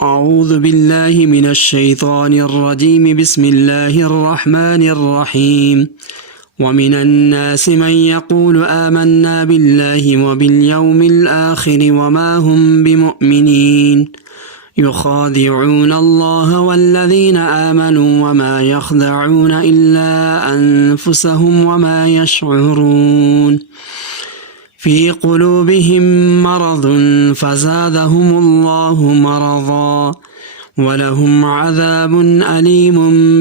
اعوذ باللہ من الشیطان الرجیم بسم اللہ الرحمن الرحیم ومن الناس من يقول آمنا بالله وباليوم الآخر وما هم بمؤمنين يخادعون الله والذين آمنوا وما يخدعون إلا أنفسهم وما يشعرون في قلوبهم مرض فزادهم الله مرضا وَلَهُمْ عَذَابٌ أَلِيمٌ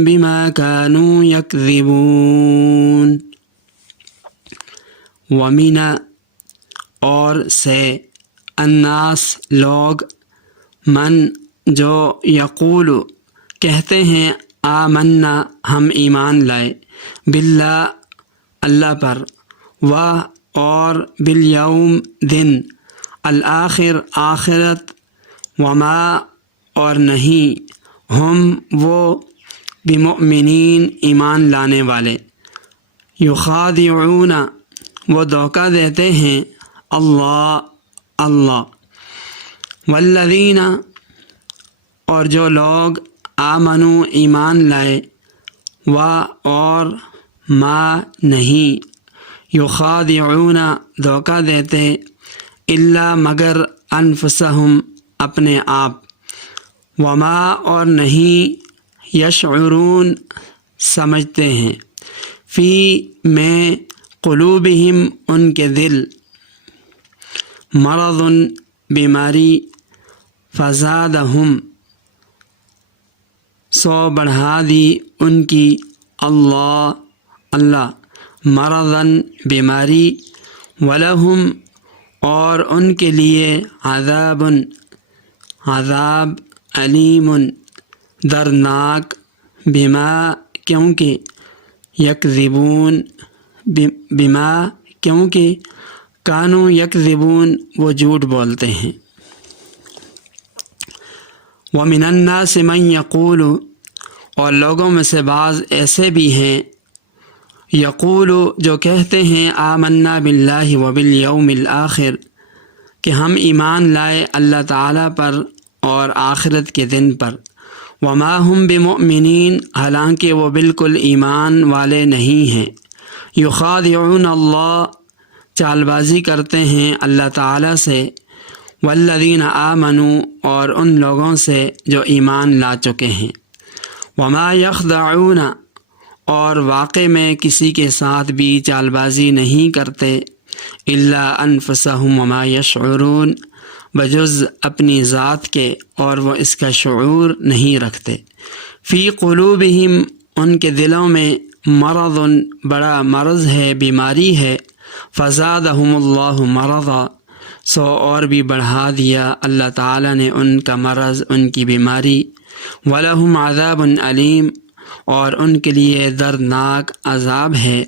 بِمَا كَانُوا يَكْذِبُونَ۔ وَمِنَ اور سے، الناس لوگ، من جو، یقول کہتے ہیں، آمنا ہم ایمان لائے، باللہ اللہ پر، اور بالیوم دن، الآخر آخرت، وما اور نہیں، ہم وہ، بمؤمنین ایمان لانے والے، یخادعون وہ دھوکہ دیتے ہیں، اللہ، والذین اور جو لوگ، آمنو ایمان لائے، اور ما نہیں، یخادعون دھوکہ دیتے، الا مگر، انفسہم اپنے آپ، وما اور نہیں، یشعرون سمجھتے ہیں، فی میں، قلوبہم ان کے دل، مرض بیماری، فزادہم سو بڑھا دی ان کی، اللہ مرضاً بیماری، ولہم اور ان کے لیے، عذاب، علیم دردناک، بما کیونکہ، یکذبون بما کیونکہ، کانوا یکذبون وہ جھوٹ بولتے ہیں۔ ومن الناس من یقول اور لوگوں میں سے بعض ایسے بھی ہیں، یقول جو کہتے ہیں، آمنا باللہ وبالیوم الآخر کہ ہم ایمان لائے اللہ تعالیٰ پر اور آخرت کے دن پر، وما ہم بمؤمنین حالانکہ وہ بالکل ایمان والے نہیں ہیں، یخادعون اللہ چال بازی کرتے ہیں اللہ تعالیٰ سے، والذین آمنوا اور ان لوگوں سے جو ایمان لا چکے ہیں، وما یخدعون اور واقع میں کسی کے ساتھ بھی چال بازی نہیں کرتے، الا انفسہم وما یشعرون بجز اپنی ذات کے اور وہ اس کا شعور نہیں رکھتے، فی قلوبہم ان کے دلوں میں، مرض بڑا مرض ہے، بیماری ہے، فزادہم اللہ مرضا سو اور بھی بڑھا دیا اللہ تعالیٰ نے ان کا مرض، ان کی بیماری، ولہم عذاب علیم اور ان کے لیے دردناک عذاب ہے،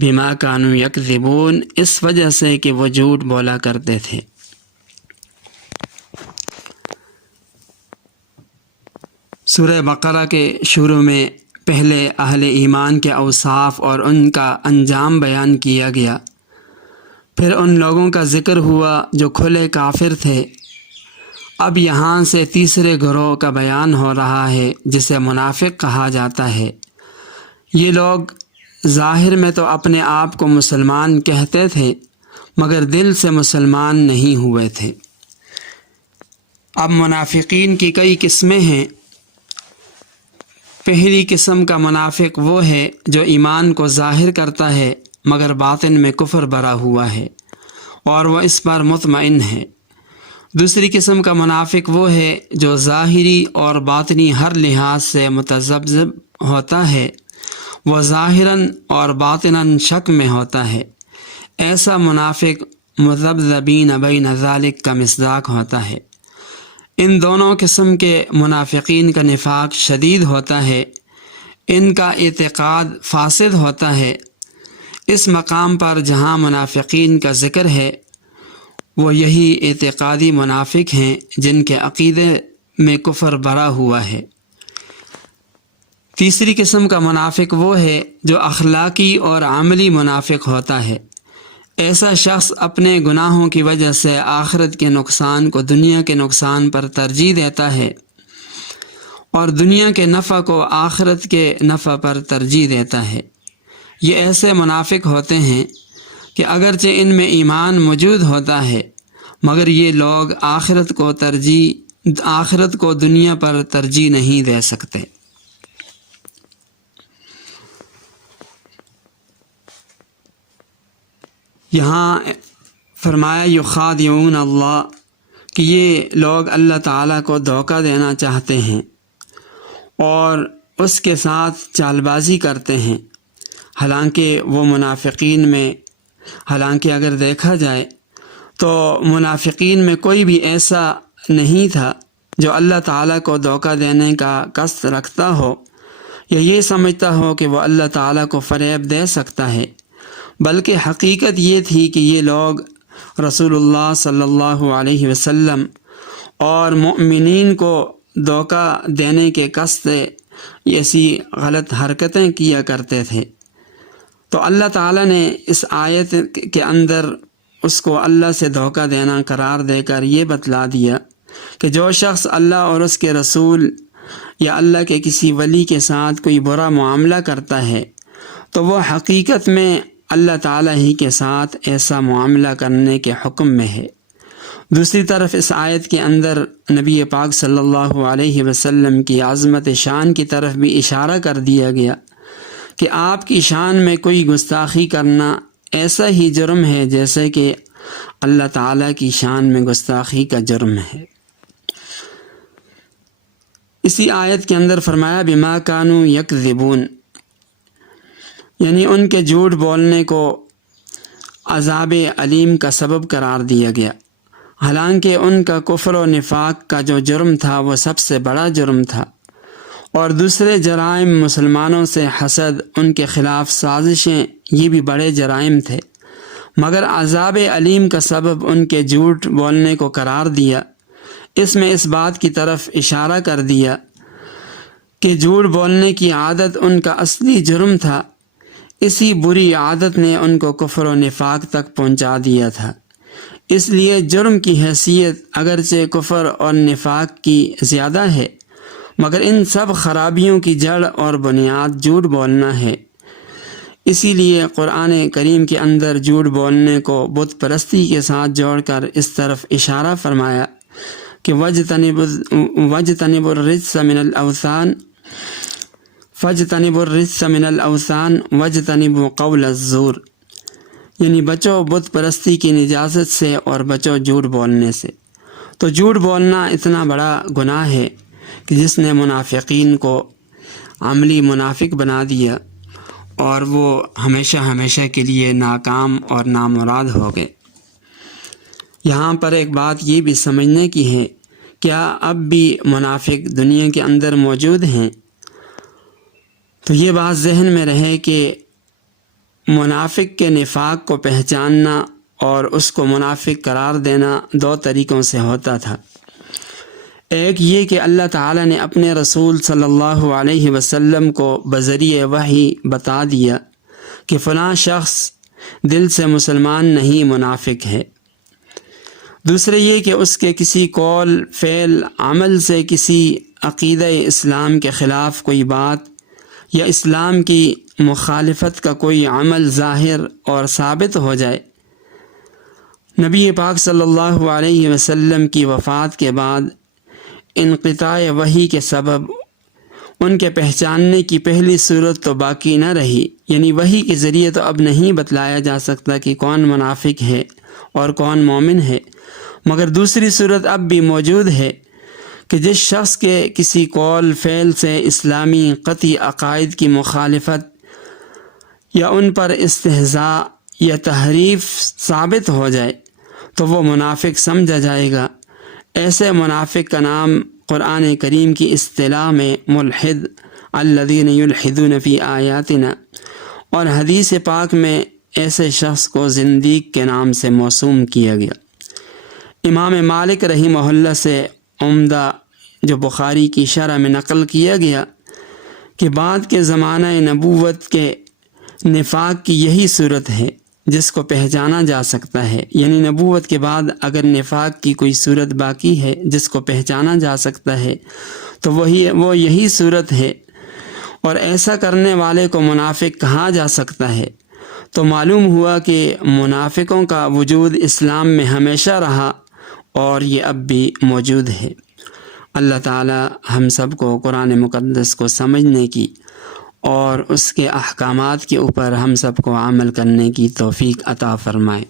بما کانوا یکذبون اس وجہ سے کہ وہ جھوٹ بولا کرتے تھے۔ سورہ بقرہ کے شروع میں پہلے اہل ایمان کے اوصاف اور ان کا انجام بیان کیا گیا، پھر ان لوگوں کا ذکر ہوا جو کھلے کافر تھے۔ اب یہاں سے تیسرے گروہ کا بیان ہو رہا ہے جسے منافق کہا جاتا ہے۔ یہ لوگ ظاہر میں تو اپنے آپ کو مسلمان کہتے تھے مگر دل سے مسلمان نہیں ہوئے تھے۔ اب منافقین کی کئی قسمیں ہیں۔ پہلی قسم کا منافق وہ ہے جو ایمان کو ظاہر کرتا ہے مگر باطن میں کفر بھرا ہوا ہے اور وہ اس پر مطمئن ہے۔ دوسری قسم کا منافق وہ ہے جو ظاہری اور باطنی ہر لحاظ سے متذبذب ہوتا ہے، وہ ظاہراً اور باطناً شک میں ہوتا ہے۔ ایسا منافق مذبذبین بین ذالک کا مصداق ہوتا ہے۔ ان دونوں قسم کے منافقین کا نفاق شدید ہوتا ہے، ان کا اعتقاد فاسد ہوتا ہے۔ اس مقام پر جہاں منافقین کا ذکر ہے وہ یہی اعتقادی منافق ہیں جن کے عقیدے میں کفر بھرا ہوا ہے۔ تیسری قسم کا منافق وہ ہے جو اخلاقی اور عملی منافق ہوتا ہے۔ ایسا شخص اپنے گناہوں کی وجہ سے آخرت کے نقصان کو دنیا کے نقصان پر ترجیح دیتا ہے اور دنیا کے نفع کو آخرت کے نفع پر ترجیح دیتا ہے۔ یہ ایسے منافق ہوتے ہیں کہ اگرچہ ان میں ایمان موجود ہوتا ہے مگر یہ لوگ آخرت کو دنیا پر ترجیح نہیں دے سکتے۔ یہاں فرمایا یخادعون اللہ کہ یہ لوگ اللہ تعالیٰ کو دھوکہ دینا چاہتے ہیں اور اس کے ساتھ چال بازی کرتے ہیں، حالانکہ وہ منافقین میں اگر دیکھا جائے تو منافقین میں کوئی بھی ایسا نہیں تھا جو اللہ تعالیٰ کو دھوکہ دینے کا قصد رکھتا ہو یا یہ سمجھتا ہو کہ وہ اللہ تعالیٰ کو فریب دے سکتا ہے، بلکہ حقیقت یہ تھی کہ یہ لوگ رسول اللہ صلی اللہ علیہ وسلم اور مؤمنین کو دھوکہ دینے کے قصد سے ایسی غلط حرکتیں کیا کرتے تھے۔ تو اللہ تعالیٰ نے اس آیت کے اندر اس کو اللہ سے دھوکہ دینا قرار دے کر یہ بتلا دیا کہ جو شخص اللہ اور اس کے رسول یا اللہ کے کسی ولی کے ساتھ کوئی برا معاملہ کرتا ہے تو وہ حقیقت میں اللہ تعالیٰ ہی کے ساتھ ایسا معاملہ کرنے کے حکم میں ہے۔ دوسری طرف اس آیت کے اندر نبی پاک صلی اللہ علیہ وسلم کی عظمت شان کی طرف بھی اشارہ کر دیا گیا کہ آپ کی شان میں کوئی گستاخی کرنا ایسا ہی جرم ہے جیسے کہ اللہ تعالیٰ کی شان میں گستاخی کا جرم ہے۔ اسی آیت کے اندر فرمایا بما کانوا یکذبون، یعنی ان کے جھوٹ بولنے کو عذاب علیم کا سبب قرار دیا گیا، حالانکہ ان کا کفر و نفاق کا جو جرم تھا وہ سب سے بڑا جرم تھا، اور دوسرے جرائم مسلمانوں سے حسد، ان کے خلاف سازشیں، یہ بھی بڑے جرائم تھے، مگر عذاب علیم کا سبب ان کے جھوٹ بولنے کو قرار دیا۔ اس میں اس بات کی طرف اشارہ کر دیا کہ جھوٹ بولنے کی عادت ان کا اصلی جرم تھا، اسی بری عادت نے ان کو کفر و نفاق تک پہنچا دیا تھا۔ اس لیے جرم کی حیثیت اگرچہ کفر اور نفاق کی زیادہ ہے مگر ان سب خرابیوں کی جڑ اور بنیاد جھوٹ بولنا ہے۔ اسی لیے قرآن کریم کے اندر جھوٹ بولنے کو بت پرستی کے ساتھ جوڑ کر اس طرف اشارہ فرمایا کہ وَاجْتَنِبُوا الرِّجْسَ مِنَ الْأَوْثَانِ وَاجْتَنِبُوا قَوْلَ الزُّورِ، یعنی بچو بت پرستی کی نجاست سے اور بچو جھوٹ بولنے سے۔ تو جھوٹ بولنا اتنا بڑا گناہ ہے کہ جس نے منافقین کو عملی منافق بنا دیا اور وہ ہمیشہ کے لیے ناکام اور نامراد ہو گئے۔ یہاں پر ایک بات یہ بھی سمجھنے کی ہے، کیا اب بھی منافق دنیا کے اندر موجود ہیں؟ تو یہ بات ذہن میں رہے کہ منافق کے نفاق کو پہچاننا اور اس کو منافق قرار دینا دو طریقوں سے ہوتا تھا۔ ایک یہ کہ اللہ تعالیٰ نے اپنے رسول صلی اللہ علیہ وسلم کو بذریعہ وحی بتا دیا کہ فلاں شخص دل سے مسلمان نہیں، منافق ہے۔ دوسرے یہ کہ اس کے کسی قول، فعل، عمل سے کسی عقیدہ اسلام کے خلاف کوئی بات یا اسلام کی مخالفت کا کوئی عمل ظاہر اور ثابت ہو جائے۔ نبی پاک صلی اللہ علیہ وسلم کی وفات کے بعد انقطاع وحی کے سبب ان کے پہچاننے کی پہلی صورت تو باقی نہ رہی، یعنی وحی کے ذریعے تو اب نہیں بتلایا جا سکتا کہ کون منافق ہے اور کون مومن ہے، مگر دوسری صورت اب بھی موجود ہے کہ جس شخص کے کسی قول، فعل سے اسلامی قطعی عقائد کی مخالفت یا ان پر استہزاء یا تحریف ثابت ہو جائے تو وہ منافق سمجھا جائے گا۔ ایسے منافق کا نام قرآن کریم کی اصطلاح میں ملحد، الذین یلحدون فی آیاتنا، اور حدیث پاک میں ایسے شخص کو زندیق کے نام سے موسوم کیا گیا۔ امام مالک رحمہ اللہ سے عمدہ جو بخاری کی شرح میں نقل کیا گیا کہ بعد کے زمانہ نبوت کے نفاق کی یہی صورت ہے جس کو پہچانا جا سکتا ہے، یعنی نبوت کے بعد اگر نفاق کی کوئی صورت باقی ہے جس کو پہچانا جا سکتا ہے تو وہ یہی صورت ہے، اور ایسا کرنے والے کو منافق کہا جا سکتا ہے۔ تو معلوم ہوا کہ منافقوں کا وجود اسلام میں ہمیشہ رہا اور یہ اب بھی موجود ہے۔ اللہ تعالی ہم سب کو قرآن مقدس کو سمجھنے کی اور اس کے احکامات کے اوپر ہم سب کو عمل کرنے کی توفیق عطا فرمائے۔